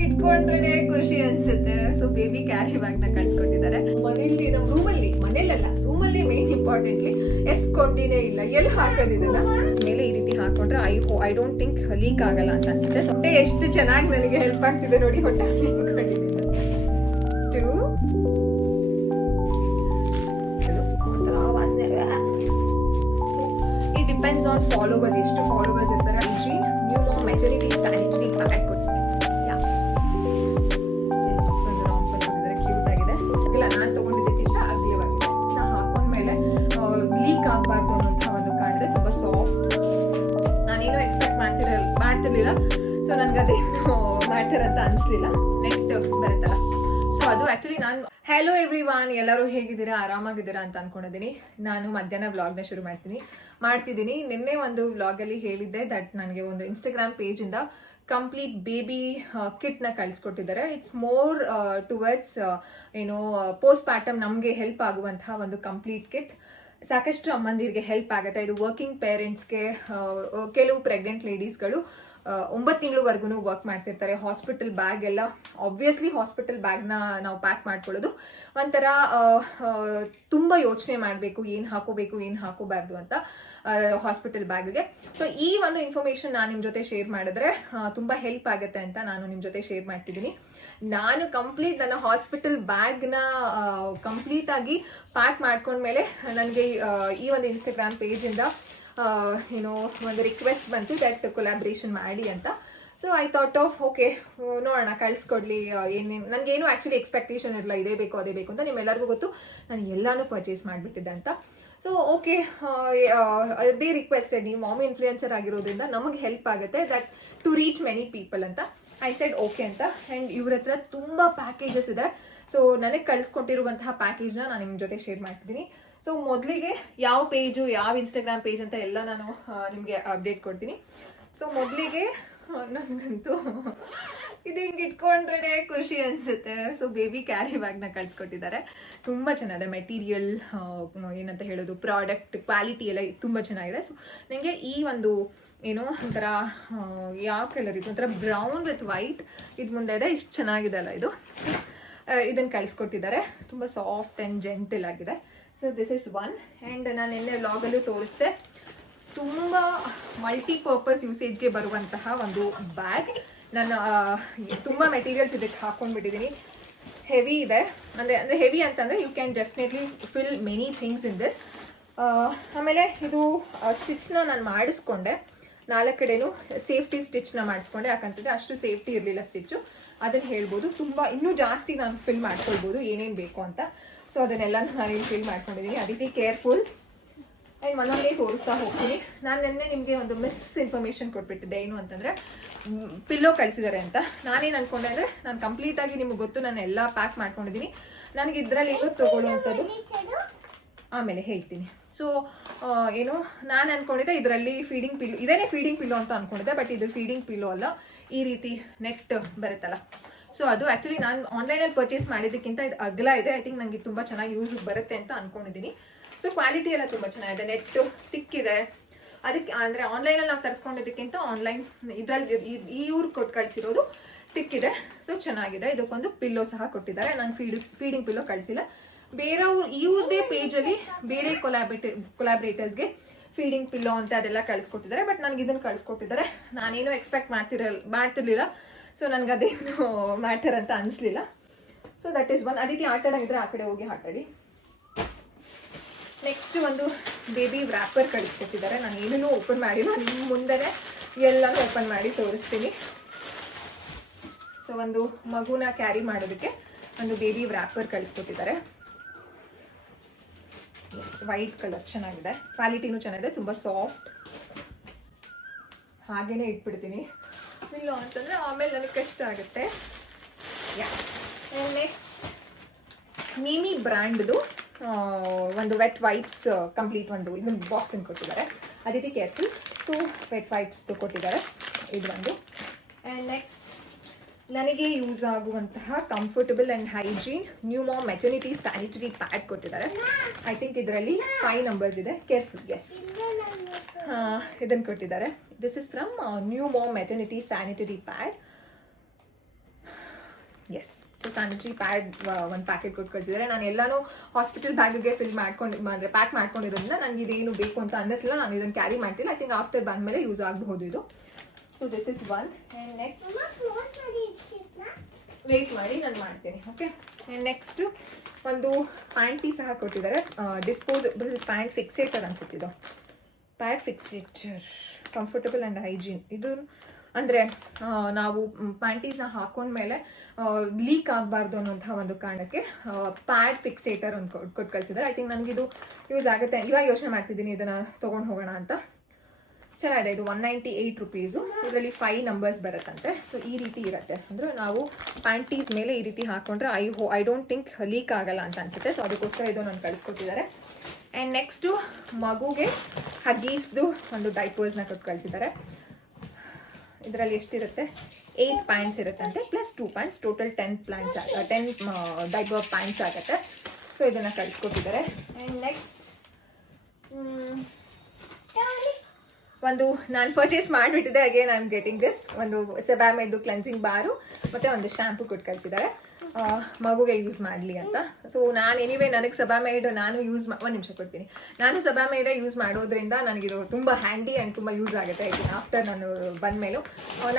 ಇಟ್ಕೊಂಡ್ರೆ ಖುಷಿ ಅನ್ಸುತ್ತೆ. ಸೊ ಬೇಬಿ ಕ್ಯಾರಿ ಬ್ಯಾಗ್ನ ಕಳ್ಸ್ಕೊಟ್ಟಿದ್ದಾರೆ ಮನೆಯಲ್ಲಿ ನಮ್ಮ ರೂಮಲ್ಲಿ ಮನೇಲಲ್ಲ ರೂಮಲ್ಲಿ ಮೇನ್ ಇಂಪಾರ್ಟೆಂಟ್ಲಿ ಎಸ್ಕೊಂಡಿನೇ ಇಲ್ಲ. ಎಲ್ಲಿ ಹಾಕೋದು ಇದನ್ನ? ಮೇಲೆ ಈ ರೀತಿ ಹಾಕೊಂಡ್ರೆ ಐ ಹೋ ಐ ಡೋಂಟ್ ಥಿಂಕ್ ಲೀಕ್ ಆಗಲ್ಲ ಅಂತ ಅನ್ಸುತ್ತೆ. ಸೊ ಹೊಟ್ಟೆ ಎಷ್ಟು ಚೆನ್ನಾಗಿ ನನಗೆ ಹೆಲ್ಪ್ ಆಗ್ತಿದೆ ನೋಡಿ, ಹೊಟ್ಟೆ so it depends on followers ಎಷ್ಟು ಫಾಲೋವರ್ಸ್ ಅಂತ ಅನಿಸ್ಲಿಲ್ಲ? ನೆಕ್ಸ್ಟ್ ಬರುತ್ತಲ್ಲ? ಸೊ ಅದು ಆಕ್ಚುಲಿ ನಾನು ಹಲೋ ಎವ್ರಿ ವಾನ್ ಎಲ್ಲರೂ ಹೇಗಿದ್ದೀರಾ? ಆರಾಮಾಗಿದ್ದೀರಾ ಅಂತ ಅನ್ಕೊಂಡಿದ್ದೀನಿ. ನಾನು ಮಧ್ಯಾಹ್ನ ವ್ಲಾಗ್ನ ಶುರು ಮಾಡ್ತೀನಿ. ಮಾಡ್ತಿದ್ದೀನಿ. ನಿನ್ನೆ ಒಂದು ವ್ಲಾಗಲ್ಲಿ ಹೇಳಿದ್ದೆ ದಟ್ ನನಗೆ ಒಂದು ಇನ್ಸ್ಟಾಗ್ರಾಮ್ ಪೇಜಿಂದ ಕಂಪ್ಲೀಟ್ ಬೇಬಿ ಕಿಟ್ನ ಕಳಿಸ್ಕೊಟ್ಟಿದ್ದಾರೆ. ಇಟ್ಸ್ ಮೋರ್ ಟುವರ್ಡ್ಸ್ ಏನೋ ಪೋಸ್ಟ್ ಪ್ಯಾಟಮ್ ನಮಗೆ ಹೆಲ್ಪ್ ಆಗುವಂತಹ ಒಂದು ಕಂಪ್ಲೀಟ್ ಕಿಟ್ ಸಾಕಷ್ಟು ಅಮ್ಮಂದಿರಿಗೆ ಹೆಲ್ಪ್ ಆಗುತ್ತೆ. ಇದು ವರ್ಕಿಂಗ್ ಪೇರೆಂಟ್ಸ್ಗೆ ಕೆಲವು ಪ್ರೆಗ್ನೆಂಟ್ ಲೇಡೀಸ್ಗಳು ಒಂಬತ್ತು ತಿಂಗಳವರೆಗೂ ವರ್ಕ್ ಮಾಡ್ತಿರ್ತಾರೆ. ಹಾಸ್ಪಿಟಲ್ ಬ್ಯಾಗ್ ಎಲ್ಲ ಆಬ್ವಿಯಸ್ಲಿ ಹಾಸ್ಪಿಟಲ್ ಬ್ಯಾಗ್ನ ನಾವು ಪ್ಯಾಕ್ ಮಾಡ್ಕೊಳ್ಳೋದು. ಒಂಥರ ತುಂಬ ಯೋಚನೆ ಮಾಡಬೇಕು, ಏನು ಹಾಕೋಬೇಕು, ಏನು ಹಾಕೋಬಾರ್ದು ಅಂತ ಹಾಸ್ಪಿಟಲ್ ಬ್ಯಾಗ್ಗೆ ಸೊ ಈ ಒಂದು ಇನ್ಫಾರ್ಮೇಶನ್ ನಾನು ನಿಮ್ಮ ಜೊತೆ ಶೇರ್ ಮಾಡಿದ್ರೆ ತುಂಬ ಹೆಲ್ಪ್ ಆಗುತ್ತೆ ಅಂತ ನಾನು ನಿಮ್ಮ ಜೊತೆ ಶೇರ್ ಮಾಡ್ತಿದ್ದೀನಿ. ನಾನು ಕಂಪ್ಲೀಟ್ ನನ್ನ ಹಾಸ್ಪಿಟಲ್ ಬ್ಯಾಗ್ನ ಕಂಪ್ಲೀಟ್ ಆಗಿ ಪ್ಯಾಕ್ ಮಾಡ್ಕೊಂಡ್ಮೇಲೆ, ನನಗೆ ಈ ಒಂದು ಇನ್ಸ್ಟಾಗ್ರಾಮ್ ಪೇಜಿಂದ ಏನೋ ಒಂದು ರಿಕ್ವೆಸ್ಟ್ ಬಂತು ದಟ್ ಕೊಲಾಬ್ರೇಷನ್ ಮಾಡಿ ಅಂತ. So I thought of okay ನೋಡೋಣ, ಕಳಿಸ್ಕೊಡ್ಲಿ ಏನೇನು ನನಗೇನು ಆ್ಯಕ್ಚುಲಿ ಎಕ್ಸ್ಪೆಕ್ಟೇಷನ್ ಇರಲ್ಲ ಇದೇ ಬೇಕು, ಅದೇ ಬೇಕು ಅಂತ ನಿಮ್ಮೆಲ್ಲರಿಗೂ ಗೊತ್ತು. ನಾನು ಎಲ್ಲಾನು ಪರ್ಚೇಸ್ ಮಾಡಿಬಿಟ್ಟಿದ್ದೆ ಅಂತ. ಸೊ ಓಕೆ ಅದೇ ರಿಕ್ವೆಸ್ಟೆಡ್ ನೀವು ಮಾಮ್ ಇನ್ಫ್ಲೂಯೆನ್ಸರ್ ಆಗಿರೋದ್ರಿಂದ ನಮಗೆ ಹೆಲ್ಪ್ ಆಗುತ್ತೆ that to reach many people ಅಂತ. ಐ ಸೆಡ್ ಓಕೆ ಅಂತ. ಆ್ಯಂಡ್ ಇವ್ರ ಹತ್ರ ತುಂಬ ಪ್ಯಾಕೇಜಸ್ ಇದೆ. ಸೊ ನನಗೆ ಕಳಿಸ್ಕೊಟ್ಟಿರುವಂತಹ ಪ್ಯಾಕೇಜ್ನ ನಾನು ನಿಮ್ಮ ಜೊತೆ ಶೇರ್ ಮಾಡ್ತಿದ್ದೀನಿ ಸೊ ಮೊದಲಿಗೆ ಯಾವ ಪೇಜು ಯಾವ ಇನ್ಸ್ಟಾಗ್ರಾಮ್ ಪೇಜ್ ಅಂತ ಎಲ್ಲ ನಾನು ನಿಮಗೆ ಅಪ್ಡೇಟ್ ಕೊಡ್ತೀನಿ. ಸೊ ಮೊದಲಿಗೆ ನನಗಂತೂ ಇದು ಹಿಂಗೆ ಇಟ್ಕೊಂಡ್ರೆ ಖುಷಿ ಅನಿಸುತ್ತೆ. ಸೊ ಬೇಬಿ ಕ್ಯಾರಿ ಬ್ಯಾಗ್ನ ಕಳಿಸ್ಕೊಟ್ಟಿದ್ದಾರೆ. ತುಂಬ ಚೆನ್ನಾಗಿದೆ. ಮೆಟೀರಿಯಲ್ ಏನಂತ ಹೇಳೋದು ಪ್ರಾಡಕ್ಟ್ ಕ್ವಾಲಿಟಿ ಎಲ್ಲ ತುಂಬ ಚೆನ್ನಾಗಿದೆ. ಸೊ ನನಗೆ ಈ ಒಂದು, ಏನೋ ಒಂಥರ ಯಾವ ಕಲರ್ ಇದು? ಒಂಥರ ಬ್ರೌನ್ ವಿತ್ ವೈಟ್ ಇದು ಮುಂದೆ ಇದೆ. ಇಷ್ಟು ಚೆನ್ನಾಗಿದೆ ಅಲ್ಲ ಇದು. ಇದನ್ನು ಕಳಿಸ್ಕೊಟ್ಟಿದ್ದಾರೆ. ತುಂಬ ಸಾಫ್ಟ್ ಆ್ಯಂಡ್ ಜೆಂಟಲ್ ಆಗಿದೆ. So this is one and ನಾನು ನಿನ್ನೆ ವ್ಲಾಗಲ್ಲೂ ತೋರಿಸ್ದೆ. ತುಂಬ ಮಲ್ಟಿಪರ್ಪಸ್ ಯೂಸೇಜ್ಗೆ ಬರುವಂತಹ ಒಂದು ಬ್ಯಾಗ್ ನಾನು ತುಂಬ ಮೆಟೀರಿಯಲ್ಸ್ ಇದಕ್ಕೆ ಹಾಕ್ಕೊಂಡ್ಬಿಟ್ಟಿದ್ದೀನಿ ಹೆವಿ ಇದೆ. ಅಂದರೆ ಅಂದರೆ ಹೆವಿ ಅಂತಂದರೆ you can definitely fill many things in this ಆಮೇಲೆ ಇದು ಸ್ಟಿಚ್ನ ನಾನು ಮಾಡಿಸ್ಕೊಂಡೆ. ನಾಲ್ಕು ಕಡೆನೂ ಸೇಫ್ಟಿ ಸ್ಟಿಚ್ನ ಮಾಡಿಸ್ಕೊಂಡೆ. ಯಾಕಂತಂದರೆ ಅಷ್ಟು ಸೇಫ್ಟಿ ಇರಲಿಲ್ಲ ಸ್ಟಿಚ್ಚು ಅದನ್ನು ಹೇಳ್ಬೋದು. ತುಂಬ, ಇನ್ನೂ ಜಾಸ್ತಿ ನಾನು ಫಿಲ್ ಮಾಡ್ಕೊಳ್ಬೋದು ಏನೇನು ಬೇಕು ಅಂತ. ಸೊ ಅದನ್ನೆಲ್ಲ ನಾನು ಇಲ್ಲಿ ಫಿಲ್ ಮಾಡ್ಕೊಂಡಿದ್ದೀನಿ ಅದಕ್ಕೆ ಕೇರ್ಫುಲ್ ಆ್ಯಂಡ್ ಒಂದೊಂದೇ ತೋರಿಸ್ತಾ ಹೋಗ್ತೀನಿ. ನಾನು ನಿನ್ನೆ ನಿಮಗೆ ಒಂದು ಮಿಸ್ ಇನ್ಫಾರ್ಮೇಷನ್ ಕೊಟ್ಬಿಟ್ಟಿದ್ದೆ. ಏನು ಅಂತಂದರೆ ಪಿಲ್ಲೋ ಕಳಿಸಿದ್ದಾರೆ ಅಂತ. ನಾನೇನು ಅನ್ಕೊಂಡೆ ಅಂದರೆ, ನಾನು ಕಂಪ್ಲೀಟಾಗಿ ನಿಮ್ಗೆ ಗೊತ್ತು, ನಾನು ಎಲ್ಲ ಪ್ಯಾಕ್ ಮಾಡ್ಕೊಂಡಿದ್ದೀನಿ ನನಗೆ ಇದರಲ್ಲಿ ಏನು ತೊಗೊಳ್ಳುವಂಥದ್ದು ಆಮೇಲೆ ಹೇಳ್ತೀನಿ. ಸೊ ಏನು, ನಾನು ಅಂದ್ಕೊಂಡಿದ್ದೆ ಇದರಲ್ಲಿ ಫೀಡಿಂಗ್ ಪಿಲ್ಲೋ ಇದೇನೇ ಫೀಡಿಂಗ್ ಪಿಲ್ಲೋ ಅಂತ ಅನ್ಕೊಂಡಿದ್ದೆ ಬಟ್ ಇದು ಫೀಡಿಂಗ್ ಪಿಲ್ಲೋ ಅಲ್ಲ. ಈ ರೀತಿ ನೆಟ್ ಬರುತ್ತಲ್ಲ. ಸೊ ಅದು ಆ್ಯಕ್ಚುಲಿ ನಾನು ಆನ್ಲೈನಲ್ಲಿ ಪರ್ಚೇಸ್ ಮಾಡಿದ್ದಕ್ಕಿಂತ ಇದು ಅಗಲ ಇದೆ. ಐ ಥಿಂಕ್ ನನಗೆ ತುಂಬ ಚೆನ್ನಾಗಿ ಯೂಸ್ ಬರುತ್ತೆ ಅಂತ ಅಂದ್ಕೊಂಡಿದ್ದೀನಿ ಸೊ ಕ್ವಾಲಿಟಿ ಎಲ್ಲ ತುಂಬ ಚೆನ್ನಾಗಿದೆ. ನೆಟ್ ಟಿಕ್ ಇದೆ. ಅದಕ್ಕೆ ಅಂದರೆ ಆನ್ಲೈನಲ್ಲಿ ನಾವು ತರಿಸ್ಕೊಂಡಿದ್ದಕ್ಕಿಂತ ಆನ್ಲೈನ್ ಇದರಲ್ಲಿ ಊರು ಕೊಟ್ಟು ಕಳಿಸಿರೋದು ಟಿಕ್ ಇದೆ. ಸೊ ಚೆನ್ನಾಗಿದೆ. ಇದಕ್ಕೊಂದು ಪಿಲ್ಲೋ ಸಹ ಕೊಟ್ಟಿದ್ದಾರೆ. ನಾನು ಫೀಡ್ ಫೀಡಿಂಗ್ ಪಿಲ್ಲೋ ಕಳಿಸಿಲ್ಲ. ಬೇರೆ ಇವ್ರದೇ ಪೇಜಲ್ಲಿ ಬೇರೆ ಕೊಲಾಬ್ರೇಟ್ ಕೊಲಾಬ್ರೇಟರ್ಸ್ಗೆ ಫೀಡಿಂಗ್ ಪಿಲ್ಲೋ ಅಂತ ಅದೆಲ್ಲ ಕಳಿಸ್ಕೊಟ್ಟಿದ್ದಾರೆ. ಬಟ್ ನನಗೆ ಇದನ್ನು ಕಳಿಸ್ಕೊಟ್ಟಿದ್ದಾರೆ. ನಾನೇನು ಎಕ್ಸ್ಪೆಕ್ಟ್ ಮಾಡ್ತಿರಲ್ ಮಾಡ್ತಿರ್ಲಿಲ್ಲ. ಸೊ ನನಗೆ ಅದೇನು ಮ್ಯಾಟರ್ ಅಂತ ಅನಿಸ್ಲಿಲ್ಲ. ಸೊ ದಟ್ ಈಸ್ ಒನ್ ಅದಕ್ಕೆ ಆಟ ಆ ಕಡೆ ಹೋಗಿ ಆಟಾಡಿ ನೆಕ್ಸ್ಟ್ ಒಂದು ಬೇಬಿ ವ್ರ್ಯಾಪರ್ ಕಳಿಸ್ಕೊಟ್ಟಿದ್ದಾರೆ. ನಾನು ಏನೂ ಓಪನ್ ಮಾಡಿಲ್ಲ. ನಿಮ್ಮ ಮುಂದೆನೇ ಎಲ್ಲನೂ ಓಪನ್ ಮಾಡಿ ತೋರಿಸ್ತೀನಿ. ಸೊ ಒಂದು ಮಗುನ ಕ್ಯಾರಿ ಮಾಡೋದಕ್ಕೆ ಒಂದು ಬೇಬಿ ವ್ರ್ಯಾಪರ್ ಕಳಿಸ್ಕೊಟ್ಟಿದ್ದಾರೆ. ಎಸ್ ವೈಟ್ ಕಲರ್ ಚೆನ್ನಾಗಿದೆ. ಕ್ವಾಲಿಟಿನೂ ಚೆನ್ನಾಗಿದೆ. ತುಂಬ ಸಾಫ್ಟ್ ಹಾಗೇನೆ ಇಟ್ಬಿಡ್ತೀನಿ. ಇಲ್ಲ ಅಂತಂದರೆ ಆಮೇಲೆ ನನಗೆ ಕಷ್ಟ ಆಗುತ್ತೆ. ಯಾ. ನೆಕ್ಸ್ಟ್ ಮಿಮಿ ಬ್ರ್ಯಾಂಡ್ದು ಒಂದು ವೆಟ್ ವೈಪ್ಸ್ ಕಂಪ್ಲೀಟ್ ಒಂದು ಇದೊಂದು ಬಾಕ್ಸಿಂಗ್ ಕೊಟ್ಟಿದ್ದಾರೆ. Aditi careful to wet wipes ಕೊಟ್ಟಿದ್ದಾರೆ ಇದು ಒಂದು. ಆ್ಯಂಡ್ ನೆಕ್ಸ್ಟ್ ನನಗೆ ಯೂಸ್ ಆಗುವಂತಹ comfortable and hygiene new mom maternity sanitary pad ಕೊಟ್ಟಿದ್ದಾರೆ. ಐ ಥಿಂಕ್ ಇದರಲ್ಲಿ ಫೈವ್ ನಂಬರ್ಸ್ ಇದೆ. ಕೇರ್ಫುಲ್ ಎಸ್ ಇದನ್ನು ಕೊಟ್ಟಿದ್ದಾರೆ. This is from new mom maternity sanitary pads so sanitary pad ಒಂದು ಪ್ಯಾಕೆಟ್ ಕೊಟ್ಟು ಕಳಿಸಿದ್ದಾರೆ ನಾನು ಎಲ್ಲಾನು ಹಾಸ್ಪಿಟಲ್ ಬ್ಯಾಗ್ಗೆ ಫಿಲ್ ಮಾಡ್ಕೊಂಡು ಅಂದರೆ ಪ್ಯಾಕ್ ಮಾಡ್ಕೊಂಡಿರೋದ್ರಿಂದ ನನಗೆ ಇದೇನು ಬೇಕು ಅಂತ ಅನ್ನಿಸಲ್ಲ ನಾನು ಇದನ್ನು ಕ್ಯಾರಿ ಮಾಡ್ತಿಲ್ಲ. ಐ ಥಿಂಕ್ ಆಫ್ಟರ್ ಬಂದಮೇಲೆ ಯೂಸ್ ಆಗಬಹುದು ಇದು. So this is one and next wait ಮಾಡಿ, ನಾನು ಮಾಡ್ತೀನಿ ಓಕೆ ನೆಕ್ಸ್ಟು ಒಂದು ಪ್ಯಾಂಟಿ ಸಹ ಕೊಟ್ಟಿದ್ದಾರೆ. Disposable pant fixator ಅನ್ಸುತ್ತಿದ್ದು pad fixator comfortable and hygiene ಇದು ಅಂದರೆ ನಾವು ಪ್ಯಾಂಟೀಸ್ನ ಹಾಕೊಂಡ್ಮೇಲೆ ಲೀಕ್ ಆಗಬಾರ್ದು ಅನ್ನೋಂಥ ಒಂದು ಕಾರಣಕ್ಕೆ ಪ್ಯಾಡ್ ಫಿಕ್ಸೇಟರ್ ಒಂದು ಕೊಟ್ಟು ಕಳಿಸಿದ್ದಾರೆ. ಐ ಥಿಂಕ್ ನನಗಿದು ಯೂಸ್ ಆಗುತ್ತೆ. ಇವಾಗ ಯೋಚನೆ ಮಾಡ್ತಿದ್ದೀನಿ ಇದನ್ನು ತೊಗೊಂಡು ಹೋಗೋಣ ಅಂತ. ಚೆನ್ನಾಗಿದೆ. ಇದು ಒನ್ ನೈಂಟಿ ಏಯ್ಟ್ ರುಪೀಸು ಇದರಲ್ಲಿ ಫೈವ್ ನಂಬರ್ಸ್ ಬರುತ್ತಂತೆ. ಸೊ ಈ ರೀತಿ ಇರುತ್ತೆ. ಅಂದರೆ ನಾವು ಪ್ಯಾಂಟೀಸ್ ಮೇಲೆ ಈ ರೀತಿ ಹಾಕೊಂಡ್ರೆ ಐ ಹೋ ಐ ಡೋಂಟ್ ಥಿಂಕ್ ಲೀಕ್ ಆಗಲ್ಲ ಅಂತ ಅನ್ಸುತ್ತೆ. ಸೊ ಅದಕ್ಕೋಸ್ಕರ ಇದು ನಾನು ಕಳಿಸ್ಕೊಟ್ಟಿದ್ದಾರೆ. ಆ್ಯಂಡ್ ನೆಕ್ಸ್ಟು ಮಗುಗೆ ಹಗೀಸ್ದು ಒಂದು ಡೈಪರ್ಸ್ನ ಕೊಟ್ಟು ಕಳಿಸಿದ್ದಾರೆ. ಇದರಲ್ಲಿ ಎಷ್ಟಿರುತ್ತೆ? ಏಯ್ಟ್ ಪ್ಯಾಂಟ್ಸ್ ಇರುತ್ತಂತೆ plus two pants total ten plants ten diaper pants ಆಗುತ್ತೆ. ಸೊ ಇದನ್ನು ಕಳಿಸ್ಕೊಟ್ಟಿದ್ದಾರೆ. ಆ್ಯಂಡ್ ನೆಕ್ಸ್ಟ್ ಒಂದು ನಾನು purchase ಮಾಡಿಬಿಟ್ಟಿದ್ದೆ again I am getting this ಒಂದು ಸೆಬಾಮೆಡ್ದು ಕ್ಲೆನ್ಸಿಂಗ್ ಬಾರು, ಮತ್ತು ಒಂದು ಶ್ಯಾಂಪು ಕೊಟ್ಟು ಕಳಿಸಿದ್ದಾರೆ. ಮಗುಗೆ ಯೂಸ್ ಮಾಡಲಿ ಅಂತ. ಸೊ ನಾನು ಎನಿವೇ ನನಗೆ ಸಬಾಮೇಡ್ ನಾನು ಯೂಸ್ ಒಂದು ನಿಮಿಷ ಕೊಡ್ತೀನಿ. ನಾನು ಸಬಾಮೇಡೇ ಯೂಸ್ ಮಾಡೋದ್ರಿಂದ ನನಗಿದು ತುಂಬ ಹ್ಯಾಂಡಿ ಆ್ಯಂಡ್ ತುಂಬ ಯೂಸ್ ಆಗುತ್ತೆ ಆಫ್ಟರ್ ನಾನು ಬಂದಮೇಲೂ.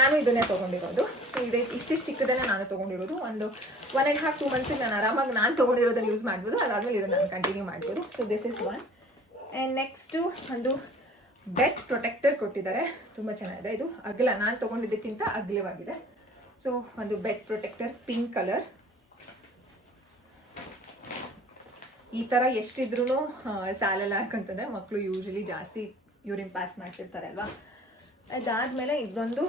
ನಾನು ಇದನ್ನೇ ತೊಗೊಂಡಿರೋದು. ಸೊ ಇದೆ ಇಷ್ಟಿಷ್ಟು ಚಿಕ್ಕದನ್ನೇ ನಾನು ತೊಗೊಂಡಿರೋದು. ಒಂದು ಒನ್ ಆ್ಯಂಡ್ ಹಾಫ್ ಟೂ ಮಂತ್ಸಿಗೆ ನಾನು ಆರಾಮಾಗಿ ನಾನು ತೊಗೊಂಡಿರೋದನ್ನು ಯೂಸ್ ಮಾಡ್ಬೋದು. ಅದಾದಮೇಲೆ ಇದನ್ನು ನಾನು ಕಂಟಿನ್ಯೂ ಮಾಡ್ಬೋದು. So this is one and next ಒಂದು ಬೆಡ್ ಪ್ರೊಟೆಕ್ಟರ್ ಕೊಟ್ಟಿದ್ದಾರೆ. ತುಂಬ ಚೆನ್ನಾಗಿದೆ. ಇದು ಅಗಲ ನಾನು ತೊಗೊಂಡಿದ್ದಕ್ಕಿಂತ ಅಗಲವಾಗಿದೆ. ಸೊ ಒಂದು ಬೆಡ್ ಪ್ರೊಟೆಕ್ಟರ್ ಪಿಂಕ್ ಕಲರ್ ಈ ಥರ ಎಷ್ಟಿದ್ರೂ ಸಾಲಲ್ಲ ಯಾಕಂತಂದರೆ ಮಕ್ಕಳು ಯೂಶಲಿ ಜಾಸ್ತಿ ಯೂರಿನ್ ಪಾಸ್ ಮಾಡ್ತಿರ್ತಾರೆ ಅಲ್ವಾ ಅದಾದಮೇಲೆ ಇದೊಂದು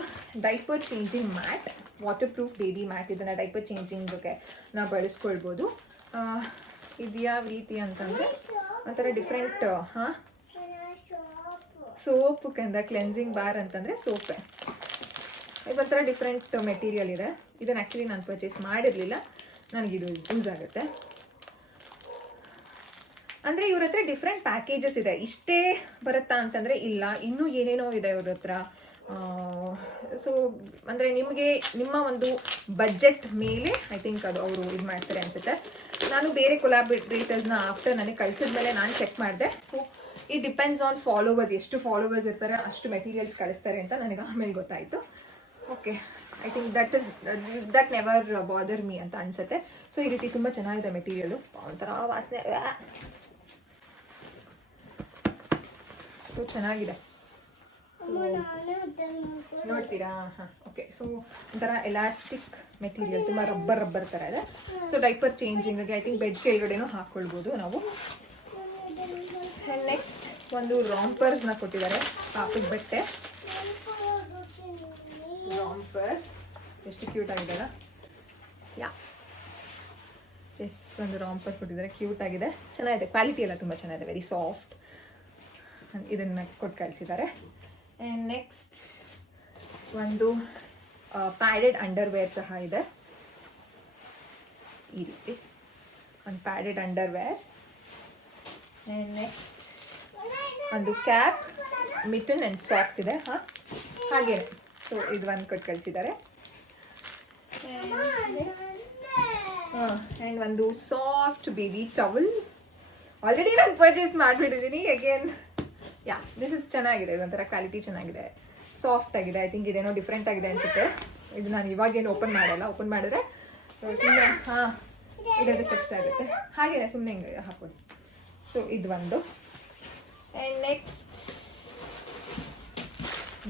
diaper changing mat water proof baby mat ಇದನ್ನು ಡೈಪರ್ ಚೇಂಜಿಂಗ್ಗೆ ನಾವು ಬಳಸ್ಕೊಳ್ಬೋದು. ಇದು ಯಾವ ರೀತಿ ಅಂತಂದರೆ ಒಂಥರ ಡಿಫ್ರೆಂಟ್ ಹಾಂ ಸೋಪ್ ಕಂದ ಕ್ಲೆನ್ಸಿಂಗ್ ಬಾರ್ ಅಂತಂದರೆ ಸೋಪೆ ಒಂಥರ ಡಿಫ್ರೆಂಟ್ ಮೆಟೀರಿಯಲ್ ಇದೆ. ಇದನ್ನು ಆ್ಯಕ್ಚುಲಿ ನಾನು ಪರ್ಚೇಸ್ ಮಾಡಿರಲಿಲ್ಲ. ನನಗಿದು ಯೂಸ್ ಆಗುತ್ತೆ. ಅಂದರೆ ಇವ್ರ ಹತ್ರ ಡಿಫ್ರೆಂಟ್ ಪ್ಯಾಕೇಜಸ್ ಇದೆ. ಇಷ್ಟೇ ಬರುತ್ತಾ ಅಂತಂದರೆ ಇಲ್ಲ. ಇನ್ನೂ ಏನೇನೋ ಇದೆ ಇವ್ರ ಹತ್ರ. ಸೊ ಅಂದರೆ ನಿಮಗೆ ನಿಮ್ಮ ಒಂದು ಬಜೆಟ್ ಮೇಲೆ ಐ ಥಿಂಕ್ ಅದು ಅವರು ಇದು ಮಾಡ್ತಾರೆ ಅನ್ಸುತ್ತೆ. ನಾನು ಬೇರೆ ಕೊಲಾಬ್ರೇಟರ್ಸ್ನ ಆಫ್ಟರ್ ನನಗೆ ಕಳಿಸಿದ ಮೇಲೆ ನಾನು ಚೆಕ್ ಮಾಡಿದೆ. So it depends on followers ಎಷ್ಟು ಫಾಲೋವರ್ಸ್ ಇರ್ತಾರೆ, ಅಷ್ಟು ಮೆಟೀರಿಯಲ್ಸ್ ಕಳಿಸ್ತಾರೆ ಅಂತ ನನಗೆ ಆಮೇಲೆ ಗೊತ್ತಾಯಿತು. Okay I think that is that never bother me ಅಂತ ಅನ್ಸುತ್ತೆ. ಸೊ ಈ ರೀತಿ ತುಂಬ ಚೆನ್ನಾಗಿದೆ ಮೆಟೀರಿಯಲು ಒಂಥರ ವಾಸನೆ. ಸೊ ಚೆನ್ನಾಗಿದೆ. ನೋಡ್ತೀರಾ? ಹಾಂ ಓಕೆ ಸೊ ಒಂಥರ ಎಲಾಸ್ಟಿಕ್ ಮೆಟೀರಿಯಲ್ ತುಂಬ ರಬ್ಬರ್ ರಬ್ಬರ್ ಥರ ಇದೆ. So diaper changing I think bed ಕೆಳಗಡೆನೂ ಹಾಕ್ಕೊಳ್ಬೋದು ನಾವು. ನೆಕ್ಸ್ಟ್ ಒಂದು ರಾಂಪರ್ಸ್ನ ಕೊಟ್ಟಿದ್ದಾರೆ. ಪಾಪದ ಬಟ್ಟೆ. ರಾಂಪರ್ ಎಷ್ಟು ಕ್ಯೂಟ್ ಆಗಿದೆ ಯಾ ಎಸ್ ಒಂದು ರಾಂಪರ್ ಕೊಟ್ಟಿದ್ದಾರೆ. ಕ್ಯೂಟ್ ಆಗಿದೆ. ಚೆನ್ನಾಗಿದೆ. ಕ್ವಾಲಿಟಿ ಎಲ್ಲ ತುಂಬ ಚೆನ್ನಾಗಿದೆ. ವೆರಿ ಸಾಫ್ಟ್ ಇದನ್ನು ಕೊಟ್ಟು ಕಳಿಸಿದ್ದಾರೆ ಆ್ಯಂಡ್ ನೆಕ್ಸ್ಟ್ ಒಂದು ಪ್ಯಾಡೆಡ್ ಅಂಡರ್ವೇರ್ ಸಹ ಇದೆ. ಈ ರೀತಿ. ಒಂದು ಪ್ಯಾಡೆಡ್ ಅಂಡರ್ವೇರ್ ಆ್ಯಂಡ್ ನೆಕ್ಸ್ಟ್ ಒಂದು ಕ್ಯಾಪ್ ಮಿಟನ್ ಆ್ಯಂಡ್ ಸಾಕ್ಸ್ ಇದೆ, ಹಾಂ? ಹಾಗೆ ಸೊ ಇದು ಒಂದು ಕೊಟ್ಟು ಕಳಿಸಿದ್ದಾರೆ ಆ್ಯಂಡ್ ಒಂದು ಸಾಫ್ಟ್ ಬೇಬಿ ಟವಲ್ ಆಲ್ರೆಡಿ ನಾನು ಪರ್ಚೇಸ್ ಮಾಡಿಬಿಟ್ಟಿದ್ದೀನಿ ಅಗೇನ್ ಯಾ ದಿಸ್ ಇಸ್ ಚೆನ್ನಾಗಿದೆ ಇದೊಂಥರ ಕ್ವಾಲಿಟಿ ಚೆನ್ನಾಗಿದೆ. ಸಾಫ್ಟ್ ಆಗಿದೆ ಐ ಥಿಂಕ್ ಇದೇನೋ ಡಿಫ್ರೆಂಟ್ ಆಗಿದೆ ಅನ್ಸುತ್ತೆ. ಇದು ನಾನು ಇವಾಗೇನು ಓಪನ್ ಮಾಡಲ್ಲ. ಓಪನ್ ಮಾಡಿದ್ರೆ ಸುಮ್ಮನೆ ಹಾಂ ಇಡೋದಕ್ಕೆ ಕಷ್ಟ ಆಗುತ್ತೆ. ಹಾಗೇನೆ ಸುಮ್ಮನೆ ಹಿಂಗೆ ಹಾಕೋದು ಸೊ ಇದು ಒಂದು. ಆ್ಯಂಡ್ ನೆಕ್ಸ್ಟ್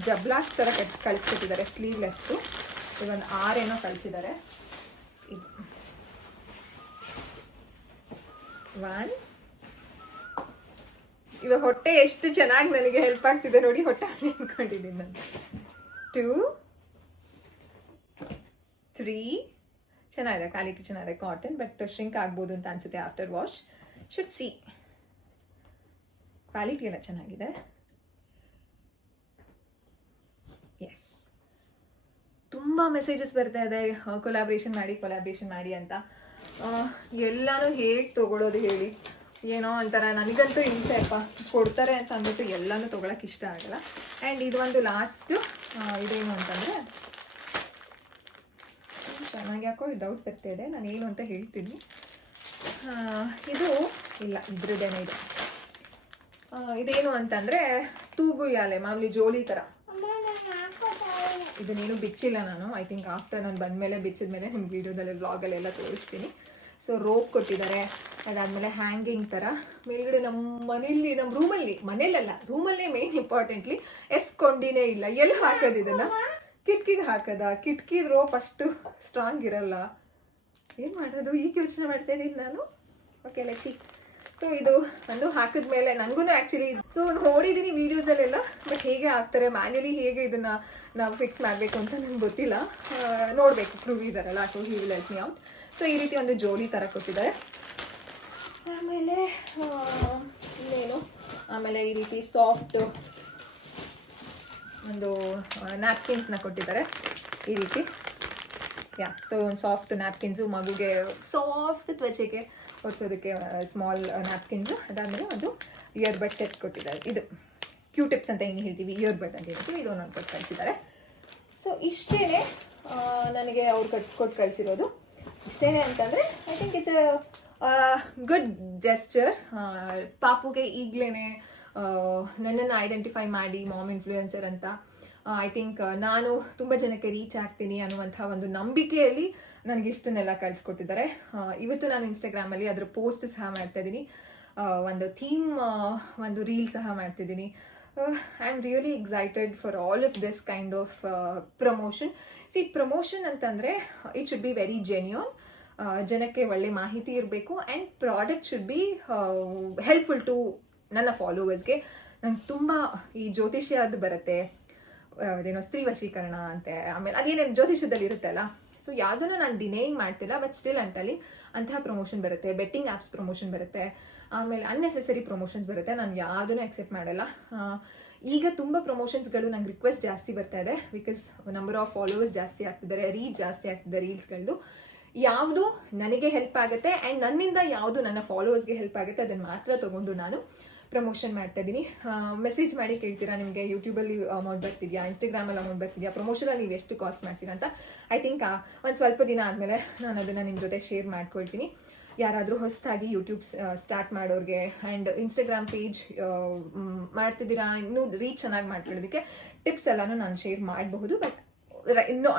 ಜಬ್ಲಾಸ್ ಥರ ಕಟ್ ಕಳಿಸ್ಕೊಟ್ಟಿದ್ದಾರೆ ಸ್ಲೀವ್ಲೆಸ್ಸು ಇದೊಂದು ಆರೇನೋ ಕಳಿಸಿದ್ದಾರೆ. ಇದು. ಒನ್ ಇವಾಗ ಹೊಟ್ಟೆ ಎಷ್ಟು ಚೆನ್ನಾಗಿ ನನಗೆ ಹೆಲ್ಪ್ ಆಗ್ತಿದೆ ನೋಡಿ ಹೊಟ್ಟೆ ಅನ್ಕೊಂಡಿದ್ದೀನಿ ನಾನು. ಟೂ ತ್ರೀ ಚೆನ್ನಾಗಿದೆ ಕ್ವಾಲಿಟಿ ಚೆನ್ನಾಗಿದೆ ಕಾಟನ್ ಬಟ್ ಶ್ರಿಂಕ್ ಆಗ್ಬೋದು ಅಂತ ಅನ್ಸುತ್ತೆ after wash should see quality ಎಲ್ಲ ಚೆನ್ನಾಗಿದೆ. ಎಸ್ ತುಂಬ ಮೆಸೇಜಸ್ ಬರ್ತಾ ಇದೆ ಕೊಲಾಬ್ರೇಷನ್ ಮಾಡಿ ಕೊಲಾಬ್ರೇಷನ್ ಮಾಡಿ ಅಂತ. ಎಲ್ಲಾನು ಹೇಗೆ ತಗೊಳ್ಳೋದು ಹೇಳಿ. ಏನೋ ಒಂಥರ ನನಗಂತೂ ಹಿಂಸೆ, ಅಪ್ಪ. ಕೊಡ್ತಾರೆ ಅಂತ ಅಂದ್ಬಿಟ್ಟು ಎಲ್ಲನೂ ತೊಗೊಳಕ್ಕೆ ಇಷ್ಟ ಆಗಲ್ಲ. ಆ್ಯಂಡ್ ಇದು ಒಂದು ಲಾಸ್ಟು ಇದೇನು ಅಂತಂದರೆ ಚೆನ್ನಾಗಿ ಯಾಕೋ ಡೌಟ್ ಬರ್ತಾ ಇದೆ. ನಾನು ಏನು ಅಂತ ಹೇಳ್ತೀನಿ. ಇದು ಇಲ್ಲ ಇದ್ರದ್ದೇನೆ ಇದು. ಇದೇನು ಅಂತಂದರೆ ತೂಗುಯಾಲೆ ಮಾಮೂಲಿ ಜೋಲಿ ಥರ ಇದನ್ನೇನು ಬಿಚ್ಚಿಲ್ಲ ನಾನು. ಐ ಥಿಂಕ್ ಆಫ್ಟರ್ ನಾನು ಬಂದ ಮೇಲೆ ಬಿಚ್ಚಿದ ಮೇಲೆ ನಿಮ್ಮ ವೀಡಿಯೋದಲ್ಲಿ ವ್ಲಾಗಲ್ಲೆಲ್ಲ ತೋರಿಸ್ತೀನಿ. ಸೊ ರೋಪ್ ಕೊಟ್ಟಿದ್ದಾರೆ. ಅದಾದಮೇಲೆ ಹ್ಯಾಂಗಿಂಗ್ ಥರ ಮೇಲ್ಗಡೆ ನಮ್ಮ ಮನೆಯಲ್ಲಿ ನಮ್ಮ ರೂಮಲ್ಲಿ ಮನೇಲಲ್ಲ ರೂಮಲ್ಲೇ ಮೇನ್ ಇಂಪಾರ್ಟೆಂಟ್ಲಿ ಎಸ್ಕೊಂಡಿನೇ ಇಲ್ಲ. ಎಲ್ಲಿ ಹಾಕೋದು ಇದನ್ನು? ಕಿಟಕಿಗೆ ಹಾಕದ. ಕಿಟಕಿದ ರೋಪ್ ಅಷ್ಟು ಸ್ಟ್ರಾಂಗ್ ಇರಲ್ಲ. ಏನು ಮಾಡೋದು ಈಗ ಯೋಚನೆ ಮಾಡ್ತಾ ಇದ್ದೀನಿ ನಾನು. ಓಕೆ ಲೆಟ್ಸಿ ಸೊ ಇದು ನಾನು ಹಾಕಿದ ಮೇಲೆ ನನಗೂ ಆ್ಯಕ್ಚುಲಿ ಸೊ ನೋಡಿದ್ದೀನಿ ವೀಡಿಯೋಸಲ್ಲೆಲ್ಲ ಬಟ್ ಹೇಗೆ ಹಾಕ್ತಾರೆ ಮ್ಯಾನ್ಯಲಿ ಹೇಗೆ ಇದನ್ನ ನಾವು ಫಿಕ್ಸ್ ಮಾಡಬೇಕು ಅಂತ ನಂಗೆ ಗೊತ್ತಿಲ್ಲ. ನೋಡಬೇಕು ಪ್ರೂವ್ ಇದಾರಲ್ಲ so he will help me out so ಈ ರೀತಿ ಒಂದು ಜೋಡಿ ತರ ಕೊಟ್ಟಿದ್ದಾರೆ. ಆಮೇಲೆ ಇನ್ನೇನು? ಆಮೇಲೆ ಈ ರೀತಿ ಸಾಫ್ಟ್ ಒಂದು ನ್ಯಾಪ್ಕಿನ್ಸ್ನ ಕೊಟ್ಟಿದ್ದಾರೆ. ಈ ರೀತಿ. ಯಾ ಸೊ ಒಂದು ಸಾಫ್ಟ್ ನ್ಯಾಪ್ಕಿನ್ಸು ಮಗುಗೆ ಸಾಫ್ಟ್ ತ್ವಚೆಗೆ ಒರೆಸೋದಕ್ಕೆ ಸ್ಮಾಲ್ ನ್ಯಾಪ್ಕಿನ್ಸು ಅದಾದಮೇಲೆ ಒಂದು ಇಯರ್ ಬಡ್ ಸೆಟ್ ಕೊಟ್ಟಿದ್ದಾರೆ. ಇದು ಕ್ಯೂ ಟಿಪ್ಸ್ ಅಂತ ಏನು ಹೇಳ್ತೀವಿ? ಇಯರ್ ಬಡ್ ಅಂತ ಹೇಳ್ತೀವಿ. ಇದು ಒಂದೊಂದು ಕೊಟ್ಟು ಕಳಿಸಿದ್ದಾರೆ. ಸೊ ಇಷ್ಟೇ ನನಗೆ ಅವ್ರು ಕಟ್ ಕೊಟ್ಟು ಕಳಿಸಿರೋದು. ಇಷ್ಟೇ ಅಂತಂದರೆ I think it's good gesture ಪಾಪುಗೆ ಈಗಲೇ ನನ್ನನ್ನು ಐಡೆಂಟಿಫೈ ಮಾಡಿ ಮಾಮ್ ಇನ್ಫ್ಲೂಯೆನ್ಸರ್ ಅಂತ. ಐ ಥಿಂಕ್ ನಾನು ತುಂಬ ಜನಕ್ಕೆ ರೀಚ್ ಆಗ್ತೀನಿ ಅನ್ನುವಂಥ ಒಂದು ನಂಬಿಕೆಯಲ್ಲಿ ನನಗೆ ಇಷ್ಟನ್ನೆಲ್ಲ ಕಳಿಸ್ಕೊಟ್ಟಿದ್ದಾರೆ. ಇವತ್ತು ನಾನು ಇನ್ಸ್ಟಾಗ್ರಾಮಲ್ಲಿ ಅದರ ಪೋಸ್ಟ್ ಸಹ ಮಾಡ್ತಾ ಇದ್ದೀನಿ ಒಂದು ಥೀಮ್ ಒಂದು ರೀಲ್ ಸಹ ಮಾಡ್ತಿದ್ದೀನಿ I am really excited for all of this kind of promotion see promotion ಅಂತಂದರೆ it should be very genuine ಜನಕ್ಕೆ ಒಳ್ಳೆ ಮಾಹಿತಿ ಇರಬೇಕು and product should be helpful to ನನ್ನ ಫಾಲೋವರ್ಸ್ಗೆ ನಂಗೆ ತುಂಬ ಈ ಜ್ಯೋತಿಷ್ಯ ಅದು ಬರುತ್ತೆ ಅದೇನೋ ಸ್ತ್ರೀ ವಶೀಕರಣ ಅಂತೆ, ಆಮೇಲೆ ಅದೇನೇನು ಜ್ಯೋತಿಷ್ಯದಲ್ಲಿ ಇರುತ್ತಲ್ಲ ಸೊ ಯಾವುದನ್ನು ನಾನು ಡಿನೇಯಿಂಗ್ ಮಾಡ್ತಿಲ್ಲ ಬಟ್ ಸ್ಟಿಲ್ ಅಂಟಲ್ಲಿ ಅಂತಹ ಪ್ರಮೋಷನ್ ಬರುತ್ತೆ. ಬೆಟ್ಟಿಂಗ್ ಆ್ಯಪ್ಸ್ ಪ್ರಮೋಷನ್ ಬರುತ್ತೆ. ಆಮೇಲೆ ಅನ್ನೆಸೆಸರಿ ಪ್ರಮೋಷನ್ಸ್ ಬರುತ್ತೆ. ನಾನು ಯಾವುದನ್ನು ಅಕ್ಸೆಪ್ಟ್ ಮಾಡಲ್ಲ. ಈಗ ತುಂಬ ಪ್ರಮೋಷನ್ಸ್ಗಳು ನಂಗೆ ರಿಕ್ವೆಸ್ಟ್ ಜಾಸ್ತಿ ಬರ್ತಾ ಇದೆ ಬಿಕಾಸ್ ನಂಬರ್ ಆಫ್ ಫಾಲೋವರ್ಸ್ ಜಾಸ್ತಿ ಆಗ್ತಿದ್ದಾರೆ ರೀಚ್ ಜಾಸ್ತಿ ಆಗ್ತಿದೆ ರೀಲ್ಸ್ಗಳದ್ದು ಯಾವುದು ನನಗೆ ಹೆಲ್ಪ್ ಆಗುತ್ತೆ ಆ್ಯಂಡ್ ನನ್ನಿಂದ ಯಾವುದು ನನ್ನ ಫಾಲೋವರ್ಸ್ಗೆ ಹೆಲ್ಪ್ ಆಗುತ್ತೆ ಅದನ್ನು ಮಾತ್ರ ತೊಗೊಂಡು ನಾನು ಪ್ರಮೋಷನ್ ಮಾಡ್ತಾ ಇದ್ದೀನಿ. ಮೆಸೇಜ್ ಮಾಡಿ ಕೇಳ್ತೀರಾ ನಿಮಗೆ? ಯೂಟ್ಯೂಬಲ್ಲಿ ಅಮೌಂಟ್ ಬರ್ತಿದ್ಯಾ? ಇನ್ಸ್ಟಾಗ್ರಾಮಲ್ಲಿ ಅಮೌಂಟ್ ಬರ್ತಿದ್ಯಾ? ಪ್ರಮೋಷನಲ್ಲಿ ನೀವು ಎಷ್ಟು ಕಾಸ್ಟ್ ಮಾಡ್ತೀರಾ ಅಂತ? ಐ ಥಿಂಕ್ ಒಂದು ಸ್ವಲ್ಪ ದಿನ ಆದಮೇಲೆ ನಾನು ಅದನ್ನು ನಿಮ್ಮ ಜೊತೆ ಶೇರ್ ಮಾಡ್ಕೊಳ್ತೀನಿ. ಯಾರಾದರೂ ಹೊಸದಾಗಿ ಯೂಟ್ಯೂಬ್ ಸ್ಟಾರ್ಟ್ ಮಾಡೋರಿಗೆ ಆ್ಯಂಡ್ ಇನ್ಸ್ಟಾಗ್ರಾಮ್ ಪೇಜ್ ಮಾಡ್ತಿದ್ದೀರಾ? ಇನ್ನೂ ರೀಚ್ ಚೆನ್ನಾಗಿ ಮಾಡ್ಕೊಳ್ಳೋದಕ್ಕೆ ಟಿಪ್ಸ್ ಎಲ್ಲನೂ ನಾನು ಶೇರ್ ಮಾಡಬಹುದು ಬಟ್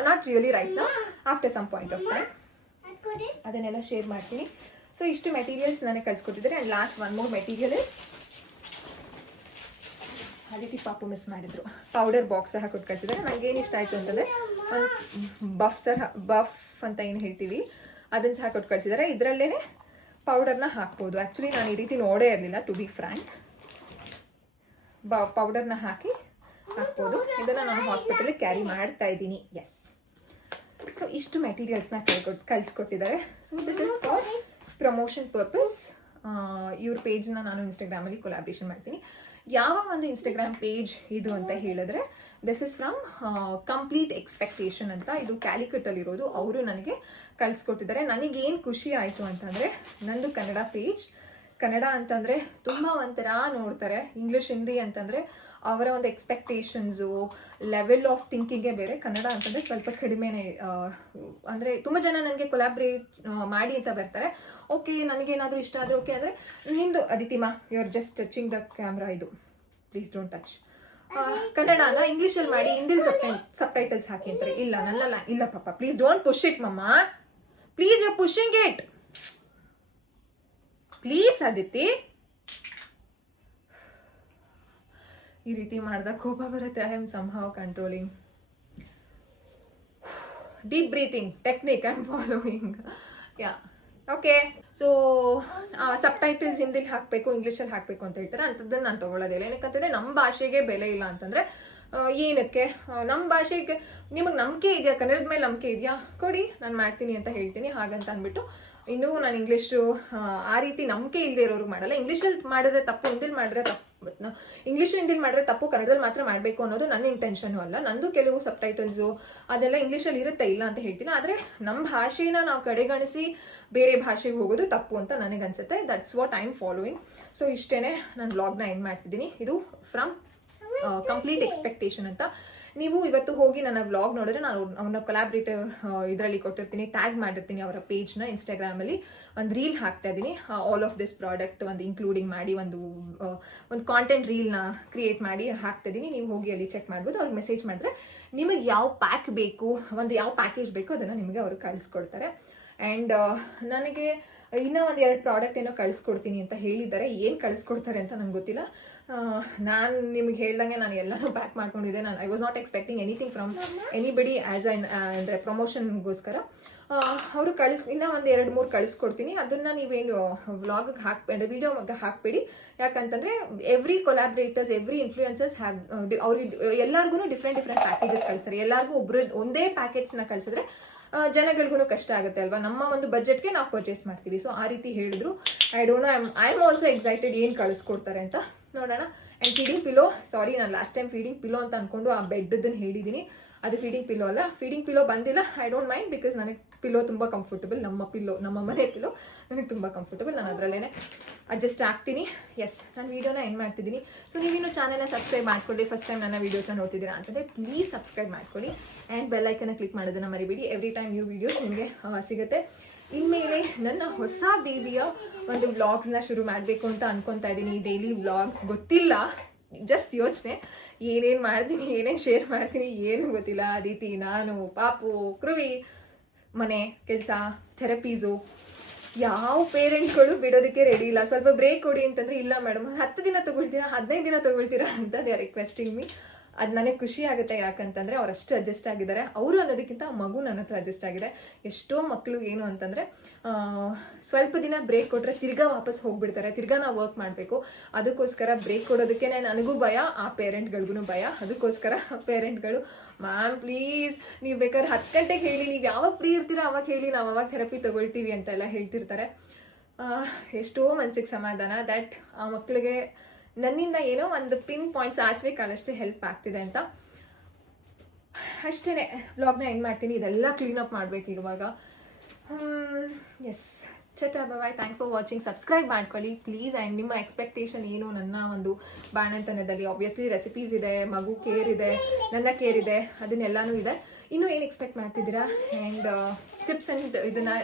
ನಾಟ್ ರಿಯಲಿ ರೈಟ್ ನಾ after some point of time ಅದನ್ನೆಲ್ಲ ಶೇರ್ ಮಾಡ್ತೀನಿ. ಸೊ ಇಷ್ಟು ಮೆಟೀರಿಯಲ್ಸ್ ನನಗೆ ಕಳ್ಸಿಕೊಟ್ಟಿದ್ದಾರೆ and last one more material is ರೀತಿ ಪಾಪು ಮಿಸ್ ಮಾಡಿದ್ರು. ಪೌಡರ್ ಬಾಕ್ಸ್ ಸಹ ಕೊಟ್ಟು ಕಳಿಸಿದ್ದಾರೆ. ನನಗೆ ಏನು ಇಷ್ಟ ಆಯಿತು ಅಂತಂದರೆ ಬಫ್ ಸಹ ಬಫ್ ಅಂತ ಏನು ಹೇಳ್ತೀವಿ ಅದನ್ನು ಸಹ ಕೊಟ್ಟು ಕಳ್ಸಿದ್ದಾರೆ. ಇದರಲ್ಲೇ ಪೌಡರ್ನ ಹಾಕ್ಬೋದು. ಆ್ಯಕ್ಚುಲಿ ನಾನು ಈ ರೀತಿ ನೋಡೇ ಇರಲಿಲ್ಲ ಟು ಬಿ ಫ್ರ್ಯಾಂಕ್ ಬ ಪೌಡರ್ನ ಹಾಕಿ ಹಾಕ್ಬೋದು. ಇದನ್ನು ನಾನು ಹಾಸ್ಪಿಟಲಿಗೆ ಕ್ಯಾರಿ ಮಾಡ್ತಾ ಇದ್ದೀನಿ. ಎಸ್ ಸೊ ಇಷ್ಟು ಮೆಟೀರಿಯಲ್ಸ್ನ ಕಳ್ಕೊಟ್ ಕಳಿಸ್ಕೊಟ್ಟಿದ್ದಾರೆ. So this is for promotion purpose ಇವ್ರ ಪೇಜ್ನ ನಾನು ಇನ್ಸ್ಟಾಗ್ರಾಮಲ್ಲಿ ಕೊಲಾಬ್ರೇಷನ್ ಮಾಡ್ತೀನಿ. ಯಾವ ಒಂದು ಇನ್ಸ್ಟಾಗ್ರಾಮ್ ಪೇಜ್ ಇದು ಅಂತ ಹೇಳಿದ್ರೆ this is from complete expectation ಅಂತ ಇದು ಕ್ಯಾಲಿಕಟ್ಟಲ್ಲಿರೋದು ಅವರು ನನಗೆ ಕಳಿಸ್ಕೊಟ್ಟಿದ್ದಾರೆ. ನನಗೇನು ಖುಷಿ ಆಯಿತು ಅಂತಂದರೆ, ನಂದು ಕನ್ನಡ ಪೇಜ್ ಕನ್ನಡ ಅಂತಂದರೆ ತುಂಬ ಒಂಥರ ನೋಡ್ತಾರೆ. ಇಂಗ್ಲೀಷ್ ಹಿಂದಿ ಅಂತಂದರೆ ಅವರ ಒಂದು ಎಕ್ಸ್ಪೆಕ್ಟೇಷನ್ಸು ಲೆವೆಲ್ ಆಫ್ ಥಿಂಕಿಂಗೇ ಬೇರೆ. ಕನ್ನಡ ಅಂತಂದರೆ ಸ್ವಲ್ಪ ಕಡಿಮೆನೇ ಅಂದರೆ ತುಂಬ ಜನ ನನಗೆ ಕೊಲಾಬ್ರೇಟ್ ಮಾಡಿ ಅಂತ ಬರ್ತಾರೆ. ಓಕೆ ನನಗೇನಾದರೂ ಇಷ್ಟ ಆದರೆ ಓಕೆ ಅಂದರೆ ನಿಂದು ಅದಿತಿಮಾ you are just touching the camera ಇದು ಪ್ಲೀಸ್ ಡೋಂಟ್ ಟಚ್ ಕನ್ನಡನ ಇಂಗ್ಲೀಷಲ್ಲಿ ಮಾಡಿ, ಹಿಂದಿಲ್ ಸಬ್ ಟೈಟಲ್ಸ್ ಹಾಕಿ ಅಂತಾರೆ. ಇಲ್ಲ ನನ್ನ ಲಾ- ಇಲ್ಲ ಪಾಪ. ಪ್ಲೀಸ್ ಡೋಂಟ್ ಪುಷ್ ಇಟ್ ಮಮ್ಮ. Please you pushing it please Aditi ಈ ರೀತಿ ಮಾಡಿದಾಗ ಕೋಪ ಬರುತ್ತೆ. I am somehow controlling deep breathing technique I am following yeah okay so subtitles ಹಿಂದಿಲಿ ಹಾಕಬೇಕು ಇಂಗ್ಲೀಷಲ್ಲಿ ಹಾಕಬೇಕು ಅಂತ ಹೇಳ್ತಾರೆ. ಅಂಥದ್ದನ್ನು ನಾನು ತೊಗೊಳ್ಳೋದಿಲ್ಲ ಏನಕ್ಕಂತಂದರೆ ನಮ್ಮ ಭಾಷೆಗೆ ಬೆಲೆ ಇಲ್ಲ ಅಂತಂದರೆ ಏನಕ್ಕೆ? ನಮ್ಮ ಭಾಷೆಗೆ ನಿಮಗೆ ನಂಬಿಕೆ ಇದೆಯಾ? ಕನ್ನಡದ ಮೇಲೆ ನಂಬಿಕೆ ಇದೆಯಾ? ಕೊಡಿ, ನಾನು ಮಾಡ್ತೀನಿ ಅಂತ ಹೇಳ್ತೀನಿ. ಹಾಗಂತ ಅಂದ್ಬಿಟ್ಟು, ಇನ್ನೂ ನಾನು ಇಂಗ್ಲೀಷು ಆ ರೀತಿ ನಂಬಿಕೆ ಇಲ್ಲದೆ ಇರೋರು ಮಾಡಲ್ಲ. ಇಂಗ್ಲೀಷಲ್ಲಿ ಮಾಡಿದ್ರೆ ತಪ್ಪು, ಹಿಂದಿಲಿ ಮಾಡಿದ್ರೆ ತಪ್ಪು. ಇಂಗ್ಲೀಷ್ ಹಿಂದಿಲಿ ಮಾಡಿದ್ರೆ ತಪ್ಪು, ಕನ್ನಡದಲ್ಲಿ ಮಾತ್ರ ಮಾಡಬೇಕು ಅನ್ನೋದು ನನ್ನ ಇಂಟೆನ್ಷನು ಅಲ್ಲ. ನಂದು ಕೆಲವು ಸಬ್ ಟೈಟಲ್ಸು ಅದೆಲ್ಲ ಇಂಗ್ಲೀಷಲ್ಲಿ ಇರುತ್ತೆ ಇಲ್ಲ ಅಂತ ಹೇಳ್ತೀನಿ. ಆದರೆ ನಮ್ಮ ಭಾಷೆನ ನಾವು ಕಡೆಗಣಿಸಿ ಬೇರೆ ಭಾಷೆಗೆ ಹೋಗೋದು ತಪ್ಪು ಅಂತ ನನಗನ್ಸುತ್ತೆ. That's what I am following so ಇಷ್ಟೇ ನಾನು ಬ್ಲಾಗ್ನ ಎಂಡ್ ಮಾಡ್ತಿದ್ದೀನಿ. ಇದು ಫ್ರಮ್ ಕಂಪ್ಲೀಟ್ ಎಕ್ಸ್ಪೆಕ್ಟೇಷನ್ ಅಂತ. ನೀವು ಇವತ್ತು ಹೋಗಿ ನನ್ನ ವ್ಲಾಗ್ ನೋಡಿದ್ರೆ ನಾನು ಅವನ ಕೊಲಾಬ್ರೇಟಿವ್ ಇದರಲ್ಲಿ ಕೊಟ್ಟಿರ್ತೀನಿ ಟ್ಯಾಗ್ ಮಾಡಿರ್ತೀನಿ ಅವರ ಪೇಜ್ನ ಇನ್ಸ್ಟಾಗ್ರಾಮಲ್ಲಿ ಒಂದು ರೀಲ್ ಹಾಕ್ತಾ ಇದ್ದೀನಿ. ಆಲ್ ಆಫ್ ದಿಸ್ ಪ್ರಾಡಕ್ಟ್ ಒಂದು ಇನ್ಕ್ಲೂಡಿಂಗ್ ಮಾಡಿ, ಒಂದು ಒಂದು ಕಾಂಟೆಂಟ್ ರೀಲ್ನ ಕ್ರಿಯೇಟ್ ಮಾಡಿ ಹಾಕ್ತಾ ಇದ್ದೀನಿ. ನೀವು ಹೋಗಿ ಅಲ್ಲಿ ಚೆಕ್ ಮಾಡ್ಬೋದು. ಅವ್ರಿಗೆ ಮೆಸೇಜ್ ಮಾಡಿದ್ರೆ ನಿಮಗೆ ಯಾವ ಪ್ಯಾಕ್ ಬೇಕು, ಒಂದು ಯಾವ ಪ್ಯಾಕೇಜ್ ಬೇಕು ಅದನ್ನು ನಿಮಗೆ ಅವರು ಕಳಿಸ್ಕೊಡ್ತಾರೆ. ಆ್ಯಂಡ್ ನನಗೆ ಇನ್ನೂ ಒಂದು ಎರಡು ಪ್ರಾಡಕ್ಟ್ ಏನೋ ಕಳಿಸ್ಕೊಡ್ತೀನಿ ಅಂತ ಹೇಳಿದ್ದಾರೆ. ಏನು ಕಳಿಸ್ಕೊಡ್ತಾರೆ ಅಂತ ನಂಗೆ ಗೊತ್ತಿಲ್ಲ. ನಾನು ನಿಮ್ಗೆ ಹೇಳ್ದಂಗೆ ನಾನು ಎಲ್ಲನೂ ಪ್ಯಾಕ್ ಮಾಡ್ಕೊಂಡಿದ್ದೆ. ನಾನು I was not expecting anything from anybody as ಅನ್ ಅಂದರೆ ಪ್ರಮೋಷನ್ಗೋಸ್ಕರ ಅವರು ಕಳಿಸ್, ಇನ್ನೂ ಒಂದು ಎರಡು ಮೂರು ಕಳಿಸ್ಕೊಡ್ತೀನಿ. ಅದನ್ನು ನೀವೇನು ವ್ಲಾಗಿಗೆ ಹಾಕ್ಬೇಡಿ ವಿಡಿಯೋಗೆ ಹಾಕಬೇಡಿ. ಯಾಕಂತಂದರೆ every collaborators every influences have ಅವ್ರಿಗೆ ಎಲ್ಲರಿಗೂ ಡಿಫ್ರೆಂಟ್ ಡಿಫ್ರೆಂಟ್ ಪ್ಯಾಕೇಜಸ್ ಕಳಿಸ್ತಾರೆ. ಎಲ್ಲರಿಗೂ ಒಬ್ಬರು ಒಂದೇ ಪ್ಯಾಕೇಜ್ನ ಕಳಿಸಿದ್ರೆ ಜನಗಳಿಗೂ ಕಷ್ಟ ಆಗುತ್ತೆ ಅಲ್ವಾ? ನಮ್ಮ ಒಂದು ಬಜೆಟ್ಗೆ ನಾವು ಪರ್ಚೇಸ್ ಮಾಡ್ತೀವಿ. ಸೊ ಆ ರೀತಿ ಹೇಳಿದ್ರು. I don't know I am also excited ಏನು ಕಳಿಸ್ಕೊಡ್ತಾರೆ ಅಂತ. ನೋಡೋಣ. ಆ್ಯಂಡ್ ಫೀಡಿಂಗ್ ಪಿಲೋ ಸಾರಿ ನಾನು ಲಾಸ್ಟ್ ಟೈಮ್ ಫೀಡಿಂಗ್ ಪಿಲೋ ಅಂತ ಅನ್ಕೊಂಡು ಆ ಬೆಡ್ದನ್ನು ಹೇಳಿದ್ದೀನಿ ಅದು ಫೀಡಿಂಗ್ ಪಿಲೋ ಅಲ್ಲ. ಫೀಡಿಂಗ್ ಪಿಲೋ ಬಂದಿಲ್ಲ ಐ ಡೋಂಟ್ ಮೈಂಡ್ ಬಿಕಾಸ್ ನನಗೆ ಪಿಲೋ ತುಂಬ ಕಂಫರ್ಟಬಲ್ ನಮ್ಮ ಪಿಲೋ ನಮ್ಮ ಮನೆ ಪಿಲೋ ನನಗೆ ತುಂಬ ಕಂಫರ್ಟಬಲ್ ನಾನು ಅದರಲ್ಲೇ ಅಡ್ಜಸ್ಟ್ ಆಗ್ತೀನಿ. ಎಸ್ ನಾನು ವೀಡಿಯೋನ ಎಂಡ್ ಮಾಡ್ತಿದ್ದೀನಿ ಸೊ ನೀವಿನ್ನೂ ಚಾನಲ್ನ ಸಬ್ಸ್ಕ್ರೈಬ್ ಮಾಡ್ಕೊಳ್ಳಿ ಫಸ್ಟ್ ಟೈಮ್ ನನ್ನ ವೀಡಿಯೋಸ್ನ ನೋಡ್ತಿದ್ದೀರಾ ಅಂತಂದರೆ ಪ್ಲೀಸ್ ಸಬ್ಸ್ಕ್ರೈಬ್ ಮಾಡ್ಕೊಳ್ಳಿ. ಆ್ಯಂಡ್ ಬೆಲ್ಲೈಕನ್ನ ಕ್ಲಿಕ್ ಮಾಡೋದನ್ನ ಮರಿಬೇಡಿ. ಎವ್ರಿ ಟೈಮ್ ನ್ಯೂ ವೀಡಿಯೋಸ್ ನಿಮಗೆ ಸಿಗುತ್ತೆ. ಇನ್ಮೇಲೆ ನನ್ನ ಹೊಸ ದೇವಿಯ ಒಂದು ವ್ಲಾಗ್ಸ್ನ ಶುರು ಮಾಡಬೇಕು ಅಂತ ಅನ್ಕೊತಾ ಇದ್ದೀನಿ ಡೈಲಿ ವ್ಲಾಗ್ಸ್ ಗೊತ್ತಿಲ್ಲ. ಜಸ್ಟ್ ಯೋಚನೆ. ಏನೇನು ಮಾಡ್ತೀನಿ, ಏನೇನು ಶೇರ್ ಮಾಡ್ತೀನಿ, ಏನೂ ಗೊತ್ತಿಲ್ಲ. ಅದಿತಿ ನಾನು, ಪಾಪು ಕೃವಿ ಮನೆ, ಕೆಲಸ ಥೆರಪೀಸು ಯಾವ ಪೇರೆಂಟ್ಗಳು ಬಿಡೋದಕ್ಕೆ ರೆಡಿ ಇಲ್ಲ. ಸ್ವಲ್ಪ ಬ್ರೇಕ್ ಕೊಡಿ ಅಂತಂದ್ರೆ, ಇಲ್ಲ ಮೇಡಮ್ ಹತ್ತು ದಿನ ತೊಗೊಳ್ತೀರಾ, ಹದಿನೈದು ದಿನ ತೊಗೊಳ್ತೀರಾ ಅಂತ ದೇ ಆರ್ ರಿಕ್ವೆಸ್ಟಿಂಗ್ ಮೀ ಅದು ನನಗೆ ಖುಷಿ ಆಗುತ್ತೆ ಯಾಕಂತಂದ್ರೆ ಅವ್ರು ಅಷ್ಟು ಅಡ್ಜಸ್ಟ್ ಆಗಿದ್ದಾರೆ. ಅವರು ಅನ್ನೋದಕ್ಕಿಂತ ಮಗು ನನ್ನ ಹತ್ರ ಅಡ್ಜಸ್ಟ್ ಆಗಿದೆ. ಎಷ್ಟೋ ಮಕ್ಕಳು ಏನು ಅಂತಂದ್ರೆ ಸ್ವಲ್ಪ ದಿನ ಬ್ರೇಕ್ ಕೊಟ್ರೆ ತಿರ್ಗಾ ವಾಪಸ್ ಹೋಗ್ಬಿಡ್ತಾರೆ. ತಿರ್ಗಾ ನಾವು ವರ್ಕ್ ಮಾಡಬೇಕು. ಅದಕ್ಕೋಸ್ಕರ ಬ್ರೇಕ್ ಕೊಡೋದಕ್ಕೆ ನನಗೂ ಭಯ, ಆ ಪೇರೆಂಟ್ಗಳಿಗೂ ಭಯ. ಅದಕ್ಕೋಸ್ಕರ ಪೇರೆಂಟ್ಗಳು ಮ್ಯಾಮ್ ಪ್ಲೀಸ್ ನೀವು ಬೇಕಾದ್ರೆ ಹತ್ತು ಗಂಟೆಗೆ ಹೇಳಿ. ನೀವು ಯಾವಾಗ ಫ್ರೀ ಇರ್ತೀರೋ ಅವಾಗ ಹೇಳಿ. ನಾವು ಅವಾಗ ಥೆರಪಿ ತಗೊಳ್ತೀವಿ ಅಂತೆಲ್ಲ ಹೇಳ್ತಿರ್ತಾರೆ. ಎಷ್ಟೋ ಮನ್ಸಿಗೆ ಸಮಾಧಾನ. ದ್ಯಾಟ್ ಆ ಮಕ್ಕಳಿಗೆ ನನ್ನಿಂದ ಏನೋ ಒಂದು ಪಿನ್ ಪಾಯಿಂಟ್ಸ್ ಸಾಸಿವೆ ಕಾಳಷ್ಟು ಹೆಲ್ಪ್ ಆಗ್ತಿದೆ ಅಂತ. ಅಷ್ಟೇ ಬ್ಲಾಗ್ನ ಎಂಡ್ ಮಾಡ್ತೀನಿ. ಇದೆಲ್ಲ ಕ್ಲೀನ್ ಅಪ್ ಮಾಡಬೇಕು ಇವಾಗ. ಎಸ್ ಚಟ bye thank for watching subscribe ಮಾಡ್ಕೊಳ್ಳಿ ಪ್ಲೀಸ್ ಆ್ಯಂಡ್ ನಿಮ್ಮ ಎಕ್ಸ್ಪೆಕ್ಟೇಷನ್ ಏನು? ನನ್ನ ಒಂದು ಬಾಣಂತನದಲ್ಲಿ ಆಬ್ವಿಯಸ್ಲಿ ರೆಸಿಪೀಸ್ ಇದೆ, ಮಗು ಕೇರ್ ಇದೆ, ನನ್ನ ಕೇರ್ ಇದೆ, ಅದನ್ನೆಲ್ಲನೂ ಇದೆ. ಇನ್ನೂ ಏನು ಎಕ್ಸ್ಪೆಕ್ಟ್ ಮಾಡ್ತಿದ್ದೀರಾ? ಆ್ಯಂಡ್ ಟಿಪ್ಸ್ ಆ್ಯಂಡ್ ಇದನ್ನು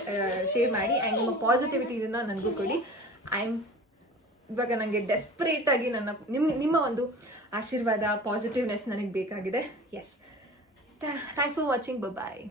ಶೇರ್ ಮಾಡಿ. ಆ್ಯಂಡ್ ನಿಮ್ಮ ಪಾಸಿಟಿವಿಟಿ ಇದನ್ನು ನನಗೂ ಕೊಡಿ. ಐ ಆಮ್ ಇವಾಗ ನನಗೆ ಡೆಸ್ಪರೇಟ್ ಆಗಿ ನನ್ನ ನಿಮ್ಮ ನಿಮ್ಮ ಒಂದು ಆಶೀರ್ವಾದ ಪಾಸಿಟಿವ್ನೆಸ್ ನನಗೆ ಬೇಕಾಗಿದೆ. Yes thanks for watching bye